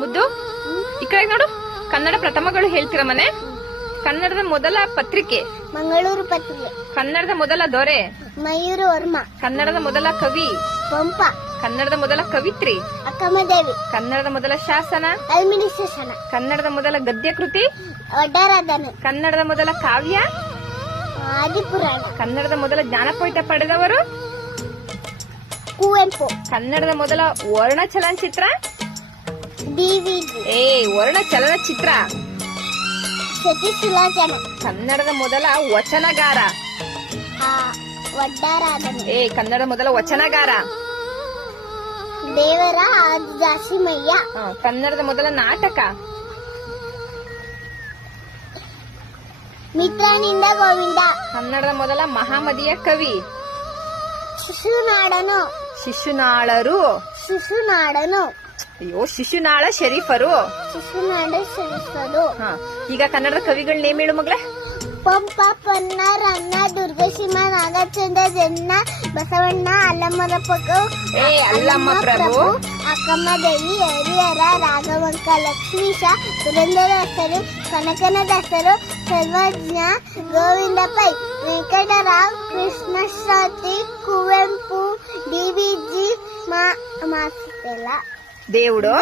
ಮುದ್ದು ಈ ಕಡೆ ನೋಡು. ಕನ್ನಡ ಪ್ರಥಮಗಳು ಹೇಳ್ತೀರ ಮನೆ. ಕನ್ನಡದ ಮೊದಲ ಪತ್ರಿಕೆ ಮಂಗಳೂರು ಪತ್ರಿಕೆ. ಕನ್ನಡದ ಮೊದಲ ದೊರೆ ಮಯೂರು ವರ್ಮ. ಕನ್ನಡದ ಮೊದಲ ಕವಿ ಪಂಪ. ಕನ್ನಡದ ಮೊದಲ ಕವಿತ್ರಿ ಅಕ್ಕಮದೇವಿ. ಕನ್ನಡದ ಮೊದಲ ಶಾಸನ ಅಲ್ಮಿಡಿ ಶಾಸನ. ಕನ್ನಡದ ಮೊದಲ ಗದ್ಯ ಕೃತಿ ಒಡ್ಡರಾಧನೆ. ಕನ್ನಡದ ಮೊದಲ ಕಾವ್ಯ ಆದಿಪುರಾಣ. ಕನ್ನಡದ ಮೊದಲ ಜ್ಞಾನಪೀಠ ಪಡೆದವರು ಕುವೆಂಪು. ಕನ್ನಡದ ಮೊದಲ ವರ್ಣ ಚಲನಚಿತ್ರ ಡಿವಿಜಿ. ವರ್ಣ ಚಲನಚಿತ್ರ ಸತಿಸುಲೋಚನ. ಕನ್ನಡದ ಮೊದಲ ವಚನಗಾರ ಒಡ್ಡರಾಧನೆ. ಕನ್ನಡದ ಮೊದಲ ವಚನಗಾರ ದೇವರ ದಾಸಿಮಯ್ಯ. ಕನ್ನಡದ ಮೊದಲ ನಾಟಕ ಮಿತ್ರನಿಂದ ಗೋವಿಂದ. ಕನ್ನಡದ ಮೊದಲ ಮಹಾಮದಿಯ ಕವಿ ಶಿಶುನಾಳನು. ಶಿಶುನಾಳರು. ಶಿಶುನಾಳನು. ಅಯ್ಯೋ, ಶಿಶುನಾಳ ಶರೀಫರು. ಶಿಶುನಾಳ ಶರೀಫರು. ಈಗ ಕನ್ನಡದ ಕವಿಗಳ ನೇಮ್ ಹೇಳು ಮಗ್ಳೆ. ಪಂಪ, ಪೊನ್ನ, ರನ್ನ, ದುರ್ಗಶಿಮ, ನಾಗಚಂದ್ರ, ಜನ್ನ, ಬಸವಣ್ಣ, ಅಲ್ಲಮ್ಮನ ಪಗು, ಅಲ್ಲಮ್ಮ ಪ್ರಭು, ಅಕ್ಕಮ್ಮ ದೇವಿ, ಹರಿಹರ, ರಾಘವಂಕ, ಲಕ್ಷ್ಮೀಶ, ಪುರಂದರದಾಸರು, ಕನಕನದಾಸರು, ಸರ್ವಜ್ಞ, ಗೋವಿಂದ ಪೈ, ವೆಂಕಟರಾವ್, ಕೃಷ್ಣಶಾಸ್ತ್ರಿ, ಕುವೆಂಪು, ಡಿವಿಜಿ, ಮಾಸ್ತೆಲ್ಲ దేవుడు